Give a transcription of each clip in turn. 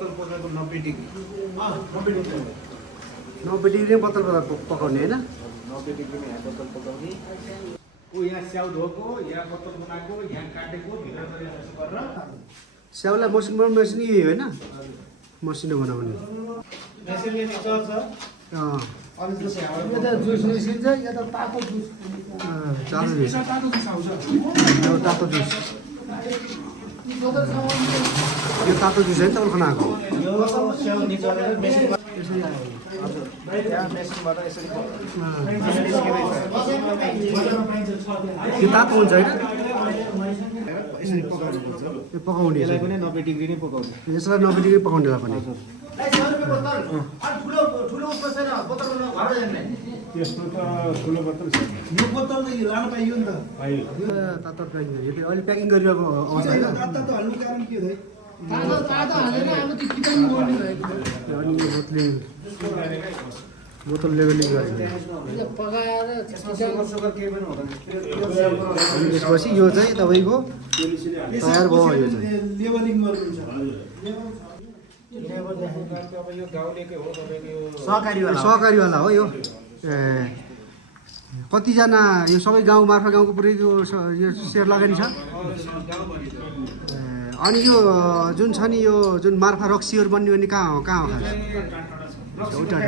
बोतल पकाएको 90 degree 90 degree बोतल पकाउने होइन 90 डिग्रीमा यहाँ बोतल पकाउने ऊ यहाँ स्याउ धोको यहाँ बोतल बनाएको यहाँ काटेको भित्र गरेर स्याउलाई मसिनो यही होइन मसिनो बनाउने मेसिनले नि चल्छ अनि जुस यता जुस निस्किन्छ यता तातो जुस चालु नि तातो जुस आउँछ यो तातो जुस यो तातो जुस होइन तपाईँको खानाको यो स्याउ निकालेर मेसिनमा यसरी आयो हजुर यहाँ मेसिनबाट यसरी यो तातो हुन्छ होइन यसरी पकाउनुपर्छ यो पकाउने यसलाई पनि 90 डिग्री नै पकाउने यसलाई 90 डिग्री पकाउनेलाई पनि त्यस्तो त ठुलो बोतल छ यो बोतल त लान पाइयो नि त पाइयो तातो प्याकिङ यो अहिले प्याकिङ गरिरहेको अवस्था होइन तातो हाल्नु कारण के हो तातो तातो हालेन अब त्यो किटानु मोड्ने भएको अनि यो बोतल लेभलिङ गरेको यो पकाएर सुगर केही पनि हुँदैन अनि त्यसपछि यो चाहिँ तपाईँको तयार भयो यो चाहिँ लेभलिङ गर्नुहुन्छ अब यो गाउँलेकै हो तपाईँको यो सहकारीवाला हो यो ए कतिजना यो सबै गाउँ मार्फत गाउँको पुरै यो सेयर लगानी छ अनि यो जुन छ नि यो जुन मार्फा रक्सीहरू बन्ने भने कहाँ हो खास एउटा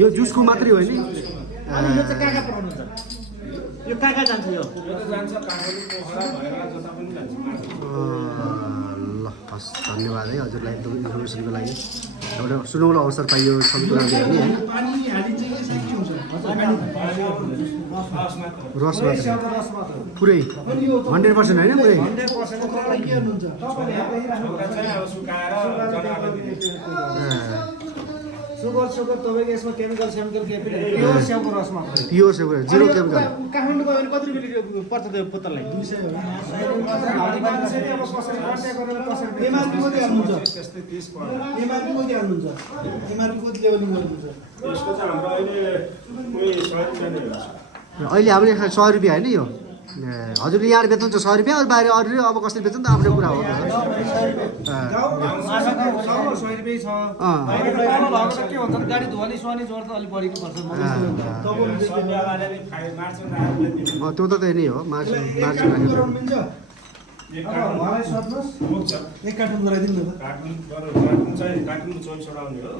यो जुसको मात्रै हो नि यो चाहिँ कहाँ पुऱ्याउनुहुन्छ यो कहाँ जान्छ यो जान्छ काठमाडौँ पोखरा भएर जता पनि जान्छ ल हस् धन्यवाद है हजुरलाई एकदम इन्फर्मेसनको लागि एउटा सुनौलो अवसर पाइयो सबै कुरा गर्ने होइन पानी हालिन्छ यसै के हुन्छ रस मात्रै पुरै 100% होइन पुरै के गर्नुहुन्छ सुगर तपाईँको यसमा केमिकल सेमिकल केही पनि प्योर स्याउको रस मात्र पियो सेवा जिरो केमिकल काठमाडौँ गयो भने कति रुपियाँ पर्छ त्यो बोतललाई 200 एमआरपी कति हाल्नुहुन्छ त्यस्तै 30 पर्छ एमआरपी कति हाल्नुहुन्छ एमआरपी कति लेभलिङ गर्नुहुन्छ यसको चाहिँ हाम्रो अहिले कोही 100 रुपियाँ नै हुन्छ अहिले हामीले 100 रुपियाँ होइन यो हजुरले यहाँ बेच्नुहुन्छ 100 रुपियाँ अरू बाहिर अरू अब कसरी बेच्छ नि त आफ्नै कुरा हो के भन्छ गाडी धुवानी सुहानी जोड त अलिक बढीको पर्छ त्यो त त्यही नै हो मार्जिन राखेको मिल्छ उहाँलाई सोध्नुहोस् एक कार्टुन गराइदिनु न कार्टुन चाहिँ कार्टुन 24 वटा आउने हो